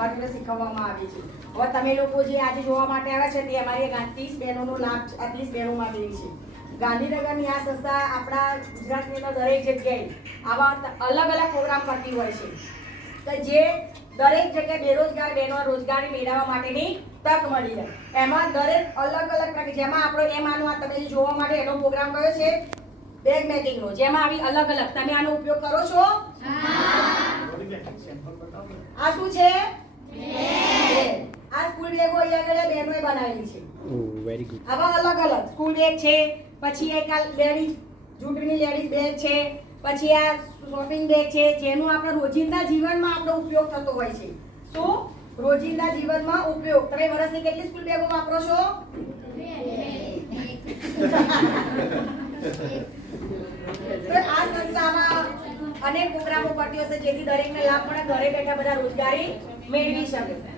બાળકોને શીખવવામાં આવે છે. હવે તમે લોકો જે આજે જોવા માટે આવ્યા છે તે અમારી ત્રીસ બહેનોનો લાભ ત્રીસ બહેનો માટેની છે. ગાંધીનગરની આ સંસ્થા આપણા ગુજરાતની અંદર દરેક જગ્યાએ આવા અલગ અલગ પ્રોગ્રામ કરતી હોય છે. કે જે દરેક જગ્યાએ બેરોજગાર બહેનો રોજગારી મેળવવા માટેની તક મળી રહે. એમાં દરેક અલગ અલગ જેમાં આપણો એ માનો આ તમે જોવા માટે એનો પ્રોગ્રામ કયો છે? બેગ મેકિંગનો જેમાં આવી અલગ અલગ. તમે આનો ઉપયોગ કરો છો? આ શું છે આ સ્કૂલ બેગો અહીંયા આગળ બહેનોએ બનાવેલી છે. વેરી ગુડ આવા અલગ અલગ. સ્કૂલ બેગ છે પછી એક આ લેડીઝ જૂટની લેડીઝ બેગ છે પછી આ શોપિંગ બેગ છે જેનો આપણે રોજિંદા જીવનમાં આપણો ઉપયોગ થતો હોય છે. તો રોજિંદા જીવનમાં ઉપયોગ. તમે વર્ષની કેટલી સ્કૂલ બેગો વાપરો છો? તો આ સંસ્થામાં અનેક પ્રોગ્રામો કરતી હશે જેથી દરેકને લાભ મળે ઘરે બેઠા બધા રોજગારી મેળવી શકે.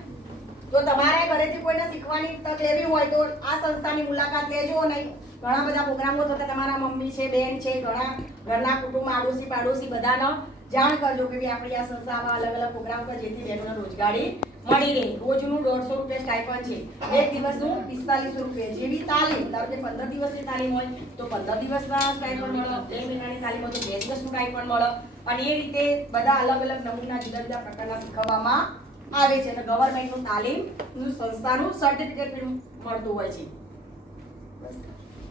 તો તમારે ઘરેથી કોઈને શીખવાની તક લેવી હોય તો આ સંસ્થાની મુલાકાત લેજો નહીં ઘણા બધા પ્રોગ્રામો થતા તમારા મમ્મી છે, બેન છે, ઘણા ઘરના કુટુંબ, આડોશી પાડોશી બધાનો જાણ કરજો કે ભાઈ આપણી આ સંસ્થામાં અલગ અલગ પ્રોગ્રામ કરે જેથી બહેનોને રોજગારી મળી રહે. રોજનું દોઢસો રૂપિયા સ્ટાઇપન છે. એક દિવસનું પિસ્તાલીસો રૂપિયા. જેવી તાલીમ, ધારો કે પંદર દિવસની તાલીમ હોય તો પંદર દિવસના સ્ટાઇપન મળે, બે મહિનાની તાલીમ હોય તો બે દિવસનું સ્ટાઇપન મળે. અને એ રીતે બધા અલગ અલગ નમૂના જુદા જુદા પ્રકારના શીખવવામાં આવે છે. અને ગવર્મેન્ટનું તાલીમનું સંસ્થાનું સર્ટિફિકેટ મળતું હોય છે. બસ